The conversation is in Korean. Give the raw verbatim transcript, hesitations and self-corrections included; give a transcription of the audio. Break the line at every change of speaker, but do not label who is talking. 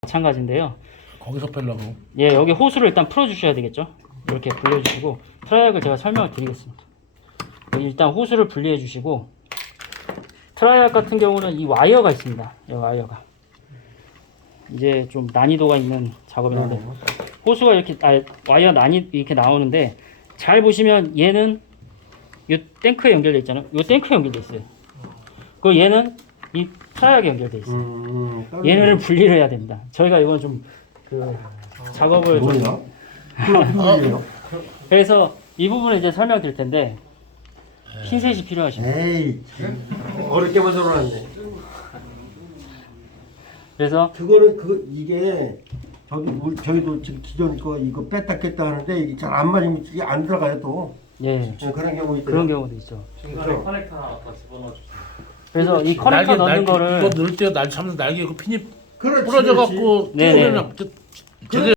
마찬가지인데요.
거기서 빼려고.
예, 여기 호수를 일단 풀어주셔야 되겠죠. 이렇게 분리해주시고 트라이액을 제가 설명을 드리겠습니다. 일단 호수를 분리해 주시고, 트라이액 같은 경우는 이 와이어가 있습니다. 이 와이어가 이제 좀 난이도가 있는 작업인데, 호수가 이렇게 아, 와이어 난이 이렇게 나오는데, 잘 보시면 얘는 이 탱크에 연결돼 있잖아요. 이 탱크에 연결돼 있어요. 그 얘는 이 트라이액에 연결돼 있어요.
음,
얘네를 분리를 해야 됩니다. 저희가 이건 좀 그 작업을 좀
뭐야? 그거
그래서 이 부분을 이제 설명드릴 텐데, 핀셋이 필요하십니다.
에이, 어렵게 만들어놨네.
그래서
그거는 그 이게 저도 우리 저희도 지금 기존 거 이거 뺐다 꼈다 하는데 이게 잘 안 맞으면 이게 안 들어가요 또.
예,
네, 그런 경우 있대요.
그런 경우도 있죠.
중간에 커넥터 하나 더 집어넣어 주세요.
그래서 이 커넥터 넣는 거를
이거 넣을 때 날 참는 날개 그 핀이
그렇지,
부러져 갖고
네네.
제대로